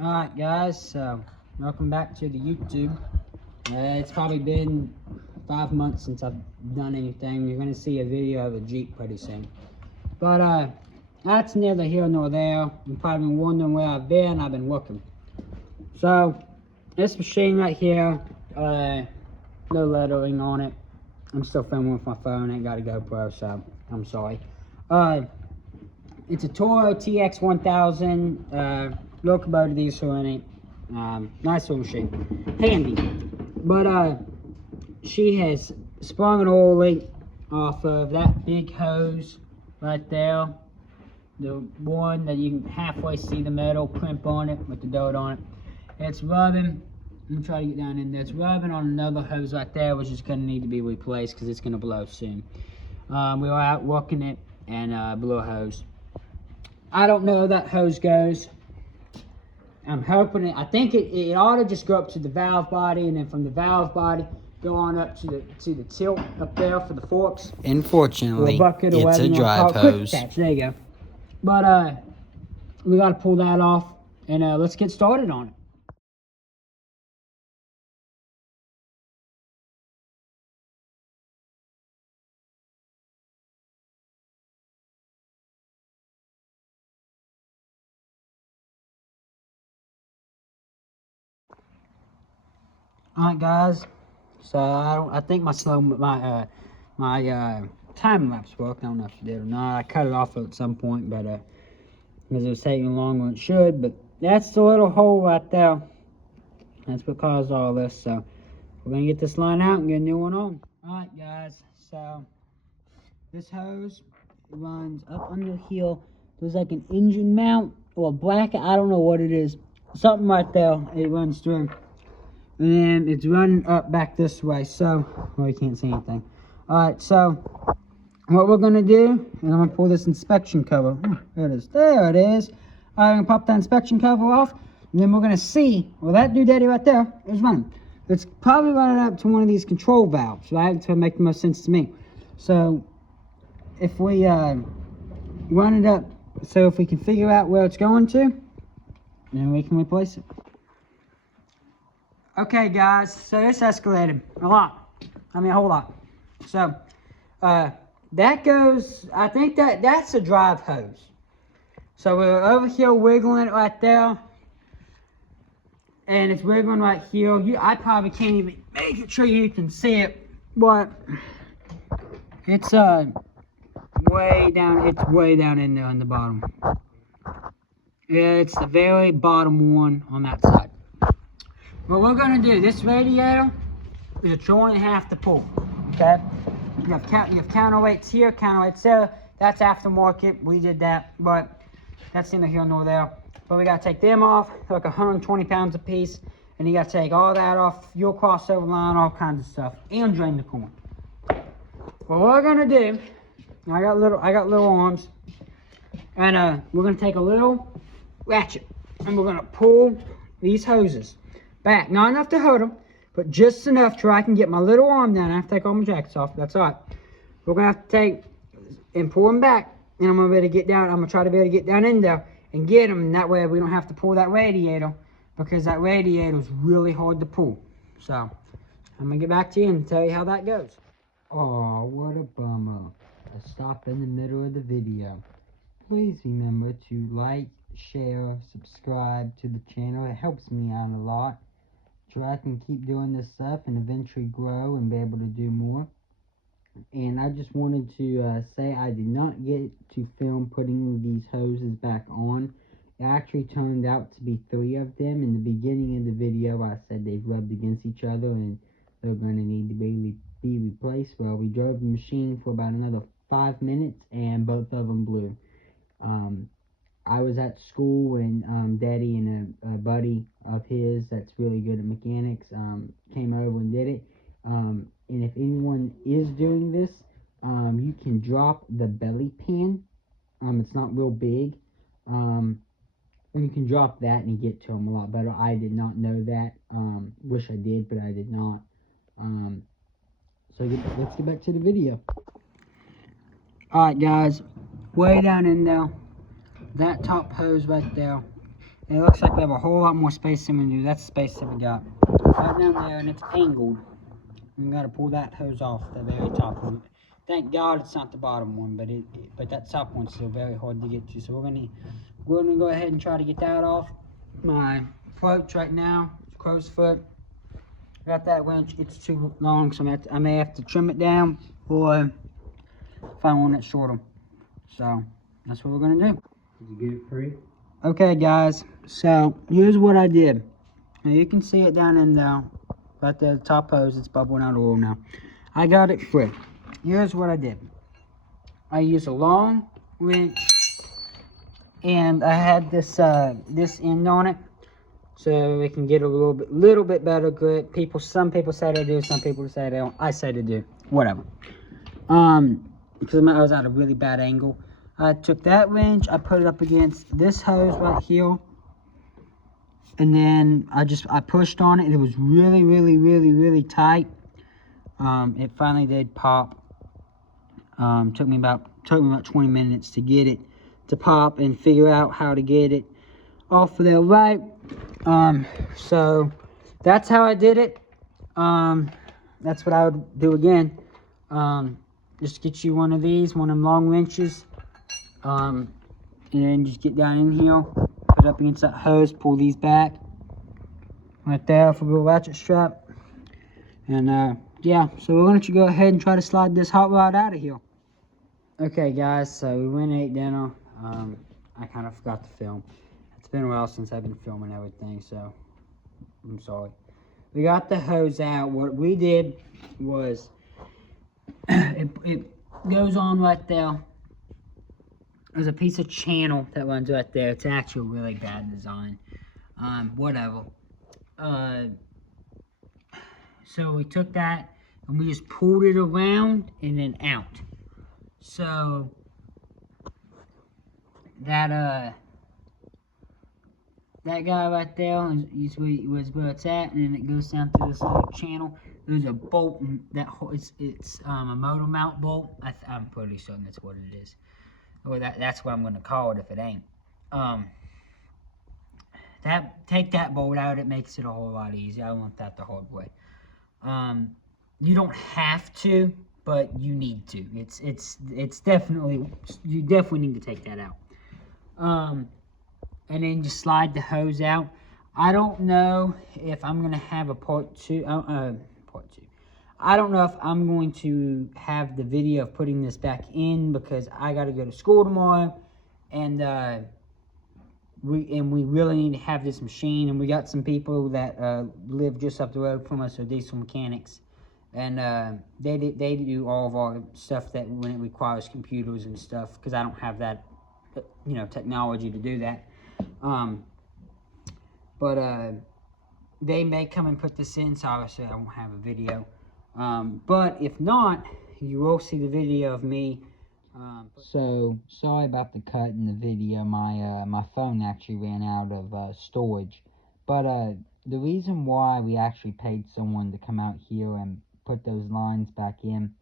Alright guys, so welcome back to the YouTube. It's probably been 5 months since I've done anything. You're gonna see a video of a Jeep pretty soon. But that's neither here nor there. You've probably been wondering where I've been. I've been looking. So this machine right here, no lettering on it. I'm still filming with my phone, ain't got a GoPro, so I'm sorry. It's a Toro TX1000, low Kubota diesel in it. Nice little machine, handy. But she has sprung an oil leak off of that big hose right there. The one that you can halfway see the metal crimp on it with the dot on it. It's rubbing. I'm gonna try to get down in there. It's rubbing on another hose right there, which is gonna need to be replaced because it's gonna blow soon. We were out working it and blew a hose. I don't know how that hose goes. I'm hoping it. I think it ought to just go up to the valve body, and then from the valve body go on up to the tilt up there for the forks. Unfortunately, bucket it's a drive hose. There you go. But we got to pull that off, and let's get started on it. Alright guys, so I think my time lapse worked. I don't know if it did or not. I cut it off at some point, but because it was taking longer than it should. But that's the little hole right there. That's what caused all this. So we're gonna get this line out and get a new one on. Alright guys, so this hose runs up under the heel. There's like an engine mount or a bracket. I don't know what it is. Something right there. It runs through. And then it's running up back this way, so well, you can't see anything. Alright, so what we're gonna do, and I'm gonna pull this inspection cover. There it is. There it is. I'm gonna pop that inspection cover off, and then we're gonna see, well, that doodaddy right there is running. It's probably running up to one of these control valves, right? To make the most sense to me. So if we run it up, so if we can figure out where it's going to, then we can replace it. Okay guys, so this escalated a lot. I mean a whole lot. So that goes, I think that's a drive hose. So we're over here wiggling it right there. And it's wiggling right here. I probably can't even make sure you can see it, but it's way down, it's way down in there on the bottom. It's the very bottom one on that side. What we're gonna do, this radiator is a 1.5 to pull, okay? You have counterweights here, counterweights there. That's aftermarket, we did that, but that's neither here nor there. But we gotta take them off, they're like 120 pounds a piece, and you gotta take all that off, fuel crossover line, all kinds of stuff, and drain the coolant. What we're gonna do, I got little arms, and we're gonna take a little ratchet, and we're gonna pull these hoses back, not enough to hurt them, but just enough to where I can get my little arm down. I have to take all my jackets off, that's all right. We're gonna have to take and pull them back, and I'm gonna be able to get down. I'm gonna try to be able to get down in there and get them, and that way we don't have to pull that radiator, because that radiator is really hard to pull. So I'm gonna get back to you and tell you how that goes. Oh, what a bummer. I stopped in the middle of the video. Please remember to like, share, subscribe to the channel. It helps me out a lot, so I can keep doing this stuff and eventually grow and be able to do more. And I just wanted to say I did not get to film putting these hoses back on. It actually turned out to be 3 of them. In the beginning of the video I said they rubbed against each other and they're going to need to be replaced. Well, we drove the machine for about another 5 minutes and both of them blew. I was at school when Daddy and a buddy of his that's really good at mechanics came over and did it. And if anyone is doing this, you can drop the belly pan. It's not real big. And you can drop that and get to them a lot better. I did not know that. Wish I did, but I did not. So let's get back to the video. Alright guys, way down in there, that top hose right there It looks like we have a whole lot more space than we do. That's the space that we got. Right down there, and it's angled. We gotta pull that hose off the very top one. Thank God it's not the bottom one, but that top one's still very hard to get to. So we're gonna go ahead and try to get that off. My floats right now, crow's foot. Got that winch. It's too long, so I may have to trim it down or find one that's shorter. So that's what we're gonna do. Did you get it free? Okay, guys. So here's what I did. Now you can see it down in there. Right there, the top hose, it's bubbling out oil now. I got it free. Here's what I did. I used a long winch, and I had this this end on it, so we can get a little bit better grip. Some people say they do, some people say they don't. I say they do. Whatever. Because I was at a really bad angle. I took that winch, I put it up against this hose right here. And then I pushed on it, and it was really tight. It finally did pop. Took me about 20 minutes to get it to pop and figure out how to get it off of there right. So that's how I did it. That's what I would do again. Just get you one of these, one of them long winches. And then just get down in here, put it up against that hose, pull these back. Right there for a little ratchet strap. And yeah, so we're gonna go ahead and try to slide this hot rod out of here. Okay guys, so we went and ate dinner. I kind of forgot to film. It's been a while since I've been filming everything, so I'm sorry. We got the hose out. What we did was, it goes on right there. There's a piece of channel that runs right there. It's actually a really bad design. Whatever. So we took that and we just pulled it around and then out. So that guy right there is where it's at, and then it goes down through this little channel. There's a bolt that it's a motor mount bolt. I'm pretty certain that's what it is. Or that's what I'm gonna call it if it ain't. Take that bolt out, it makes it a whole lot easier. I want that the hard way. You don't have to, but you need to. It's definitely, you definitely need to take that out. And then just slide the hose out. I don't know if I'm gonna have a part two. I don't know if I'm going to have the video of putting this back in because I got to go to school tomorrow, and we really need to have this machine. And we got some people that live just up the road from us, are diesel mechanics, and they do all of our stuff that when it requires computers and stuff, because I don't have that technology to do that. But they may come and put this in, so obviously I won't have a video. But if not, you will see the video of me. So sorry about the cut in the video. My phone actually ran out of storage. But the reason why we actually paid someone to come out here and put those lines back in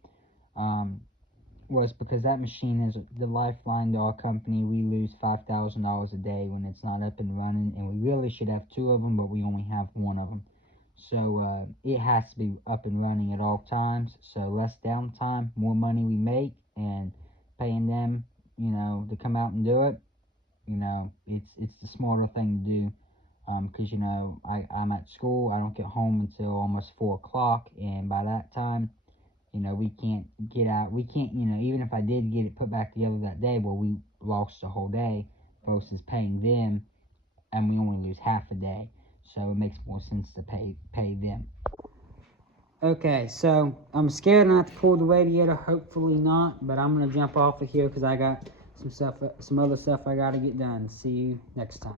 was because that machine is the lifeline to our company. We lose $5,000 a day when it's not up and running, and we really should have 2 of them, but we only have 1 of them. So it has to be up and running at all times. So less downtime, more money we make, and paying them, to come out and do it, it's the smarter thing to do. Because I'm at school. I don't get home until almost 4 o'clock, and by that time, we can't get out. We can't, even if I did get it put back together that day, well, we lost the whole day versus paying them, and we only lose half a day. So it makes more sense to pay them. Okay, so I'm scared not to pull the radiator. Hopefully not, but I'm gonna jump off of here because I got some other stuff I gotta get done. See you next time.